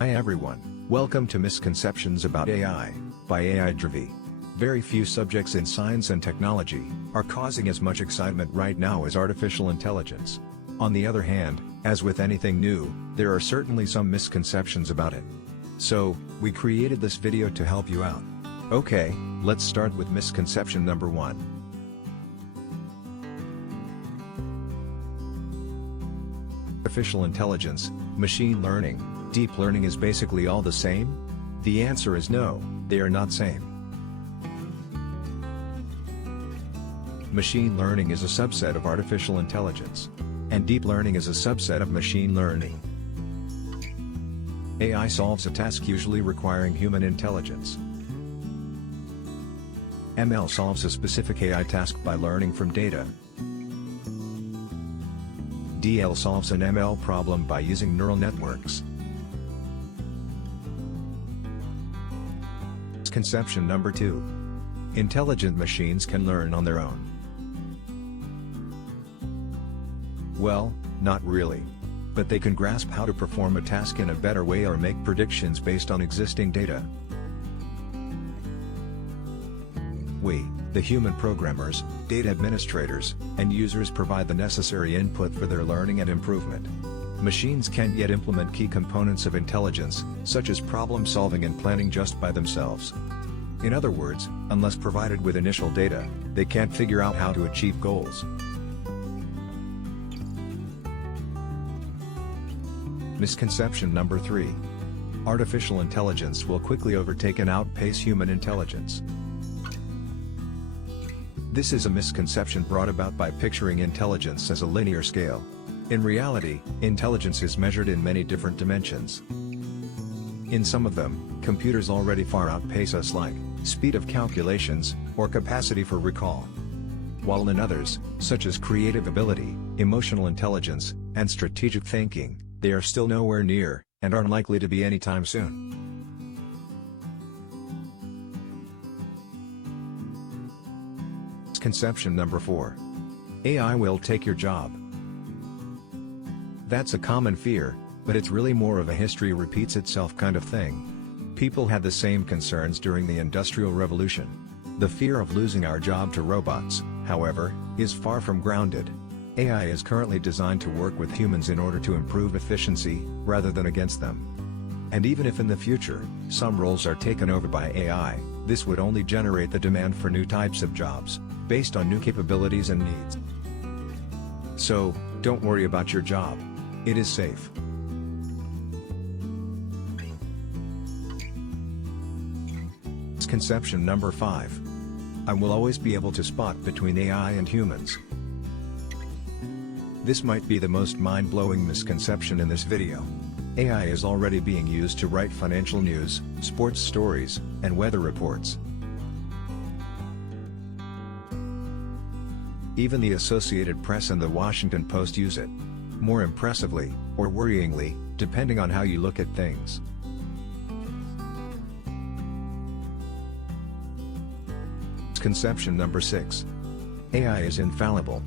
Hi everyone, welcome to Misconceptions about AI, by AI JRVAE. Very few subjects in science and technology are causing as much excitement right now as artificial intelligence. On the other hand, as with anything new, there are certainly some misconceptions about it. So, we created this video to help you out. Okay, let's start with misconception number 1. Artificial intelligence, machine learning, deep learning is basically all the same? The answer is no, they are not same. Machine learning is a subset of artificial intelligence. And deep learning is a subset of machine learning. AI solves a task usually requiring human intelligence. ML solves a specific AI task by learning from data. DL solves an ML problem by using neural networks. Misconception number 2. Intelligent machines can learn on their own. Well, not really. But they can grasp how to perform a task in a better way or make predictions based on existing data. We, the human programmers, data administrators, and users provide the necessary input for their learning and improvement. Machines can't yet implement key components of intelligence, such as problem solving and planning just by themselves. In other words, unless provided with initial data, they can't figure out how to achieve goals. Misconception number 3. Artificial intelligence will quickly overtake and outpace human intelligence. This is a misconception brought about by picturing intelligence as a linear scale. In reality, intelligence is measured in many different dimensions. In some of them, computers already far outpace us, like speed of calculations, or capacity for recall. While in others, such as creative ability, emotional intelligence, and strategic thinking, they are still nowhere near, and are unlikely to be anytime soon. Misconception number 4. AI will take your job. That's a common fear, but it's really more of a history repeats itself kind of thing. People had the same concerns during the Industrial Revolution. The fear of losing our job to robots, however, is far from grounded. AI is currently designed to work with humans in order to improve efficiency, rather than against them. And even if in the future, some roles are taken over by AI, this would only generate the demand for new types of jobs, based on new capabilities and needs. So, don't worry about your job. It is safe. Misconception number 5. I will always be able to spot between AI and humans. This might be the most mind-blowing misconception in this video. AI is already being used to write financial news, sports stories, and weather reports. Even the Associated Press and the Washington Post use it. More impressively, or worryingly, depending on how you look at things. Misconception number 6. AI is infallible.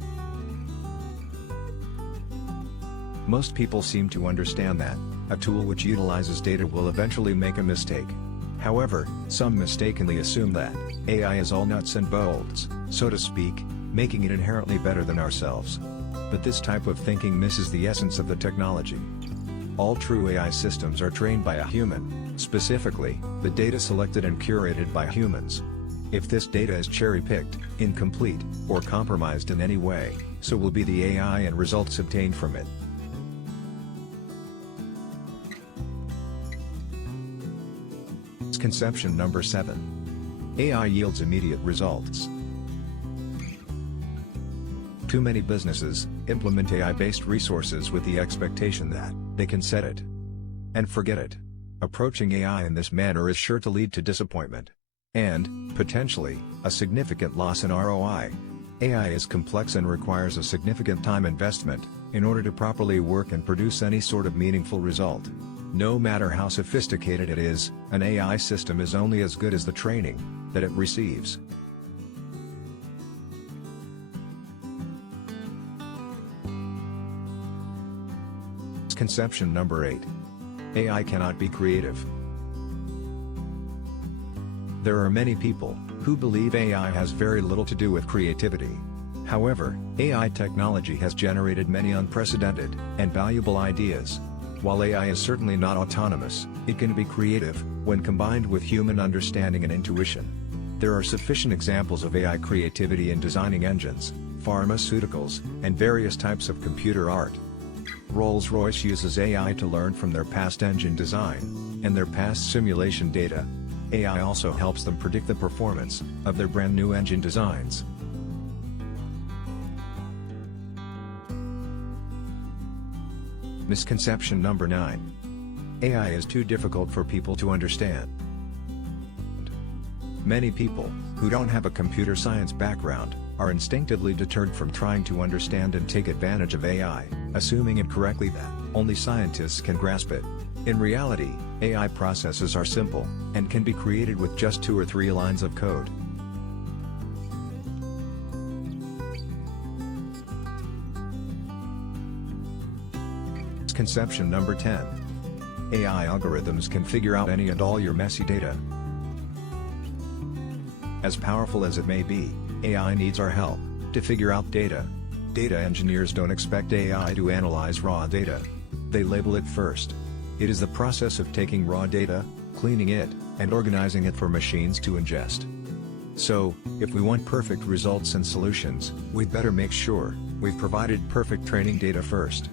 Most people seem to understand that a tool which utilizes data will eventually make a mistake. However, some mistakenly assume that AI is all nuts and bolts, so to speak, making it inherently better than ourselves. But this type of thinking misses the essence of the technology. All true AI systems are trained by a human, specifically, the data selected and curated by humans. If this data is cherry-picked, incomplete, or compromised in any way, so will be the AI and results obtained from it. Misconception number 7. AI yields immediate results. Too many businesses implement AI-based resources with the expectation that they can set it and forget it. Approaching AI in this manner is sure to lead to disappointment and, potentially, a significant loss in ROI. AI is complex and requires a significant time investment in order to properly work and produce any sort of meaningful result. No matter how sophisticated it is, an AI system is only as good as the training that it receives. Misconception number 8. AI cannot be creative. There are many people who believe AI has very little to do with creativity. However, AI technology has generated many unprecedented and valuable ideas. While AI is certainly not autonomous, it can be creative when combined with human understanding and intuition. There are sufficient examples of AI creativity in designing engines, pharmaceuticals, and various types of computer art. Rolls-Royce uses AI to learn from their past engine design and their past simulation data. AI also helps them predict the performance of their brand new engine designs. Misconception number 9. AI is too difficult for people to understand. Many people who don't have a computer science background are instinctively deterred from trying to understand and take advantage of AI, assuming incorrectly that only scientists can grasp it. In reality, AI processes are simple and can be created with just 2 or 3 lines of code. Misconception number 10. AI algorithms can figure out any and all your messy data. As powerful as it may be, AI needs our help to figure out data. Data engineers don't expect AI to analyze raw data. They label it first. It is the process of taking raw data, cleaning it, and organizing it for machines to ingest. So, if we want perfect results and solutions, we'd better make sure we've provided perfect training data first.